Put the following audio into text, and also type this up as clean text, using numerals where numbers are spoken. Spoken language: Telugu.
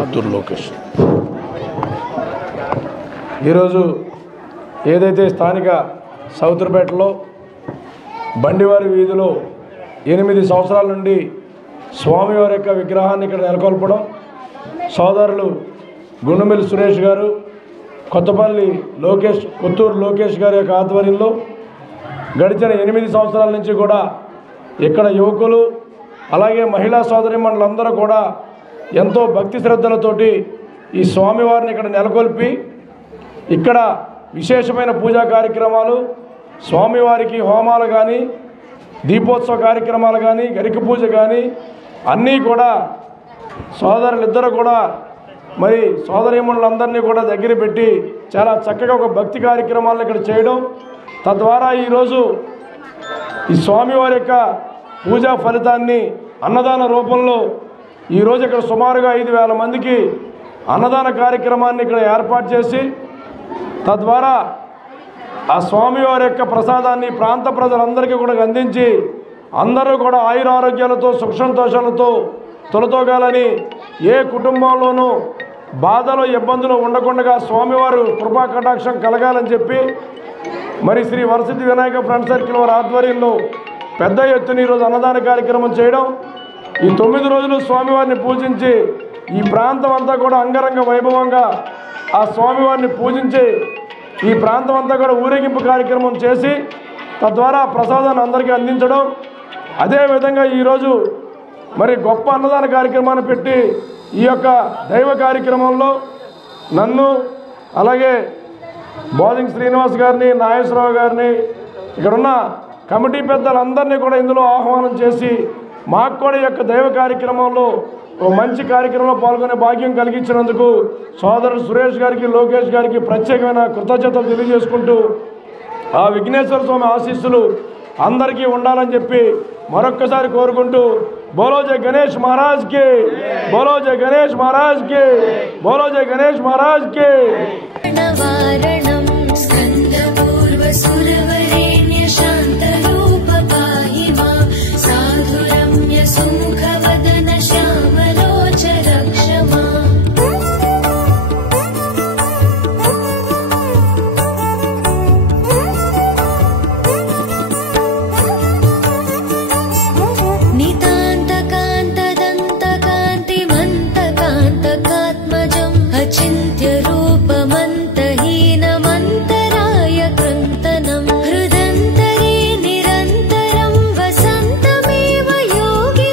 కొత్తూరు లోకేష్ ఈరోజు ఏదైతే స్థానిక సౌతుర్పేటలో బండివారి వీధిలో 8 సంవత్సరాల నుండి స్వామివారి యొక్క విగ్రహాన్ని ఇక్కడ నెలకొల్పడం సోదరులు గుండుమిల్లి సురేష్ గారు కొత్తపల్లి లోకేష్ కొత్తూరు లోకేష్ గారి యొక్క ఆధ్వర్యంలో గడిచిన 8 సంవత్సరాల నుంచి కూడా ఇక్కడ యువకులు అలాగే మహిళా సోదరీమణులందరూ కూడా ఎంతో భక్తి శ్రద్ధలతోటి ఈ స్వామివారిని ఇక్కడ నెలకొల్పి ఇక్కడ విశేషమైన పూజా కార్యక్రమాలు స్వామివారికి హోమాలు కానీ దీపోత్సవ కార్యక్రమాలు కానీ గరిక పూజ కానీ అన్నీ కూడా సోదరులిద్దరూ కూడా మరి సోదరీమణులందరినీ కూడా దగ్గర పెట్టి చాలా చక్కగా ఒక భక్తి కార్యక్రమాలను ఇక్కడ చేయడం తద్వారా ఈరోజు ఈ స్వామివారి యొక్క పూజా ఫలితాన్ని అన్నదాన రూపంలో ఈరోజు ఇక్కడ సుమారుగా 5,000 మందికి అన్నదాన కార్యక్రమాన్ని ఇక్కడ ఏర్పాటు చేసి తద్వారా ఆ స్వామివారి యొక్క ప్రసాదాన్ని ప్రాంత ప్రజలందరికీ కూడా అందించి అందరూ కూడా ఆయురారోగ్యాలతో సుఖ సంతోషాలతో తొలతోగాలని ఏ కుటుంబంలోనూ బాధలు ఇబ్బందులు ఉండకుండా స్వామివారు కృపా కటాక్షం కలగాలని చెప్పి మరి శ్రీ వరసిద్ధి వినాయక ఫ్రెండ్ సర్కిల్ వారి ఆధ్వర్యంలో పెద్ద ఎత్తున ఈరోజు అన్నదాన కార్యక్రమం చేయడం ఈ 9 రోజులు స్వామివారిని పూజించి ఈ ప్రాంతం అంతా కూడా అంగరంగ వైభవంగా ఆ స్వామివారిని పూజించి ఈ ప్రాంతం అంతా కూడా ఊరేగింపు కార్యక్రమం చేసి తద్వారా ప్రసాదాన్ని అందరికీ అందించడం అదేవిధంగా ఈరోజు మరి గొప్ప అన్నదాన కార్యక్రమాన్ని పెట్టి ఈ యొక్క దైవ కార్యక్రమంలో నన్ను అలాగే బోధింగ్ శ్రీనివాస్ గారిని నాగేశ్వరరావు గారిని ఇక్కడున్న కమిటీ పెద్దలందరినీ కూడా ఇందులో ఆహ్వానం చేసి మాకు కూడా ఈ యొక్క దైవ కార్యక్రమంలో ఒక మంచి కార్యక్రమంలో పాల్గొనే భాగ్యం కలిగించినందుకు సోదరుడు సురేష్ గారికి లోకేష్ గారికి ప్రత్యేకమైన కృతజ్ఞతలు తెలియజేసుకుంటూ ఆ విఘ్నేశ్వర స్వామి ఆశీస్సులు అందరికీ ఉండాలని చెప్పి మరొక్కసారి కోరుకుంటూ బోలో జై గణేష్ మహారాజ్ కి బోలో జై గణేష్ మహారాజ్ కి బోలో జై గణేష్ మహారాజ్ కి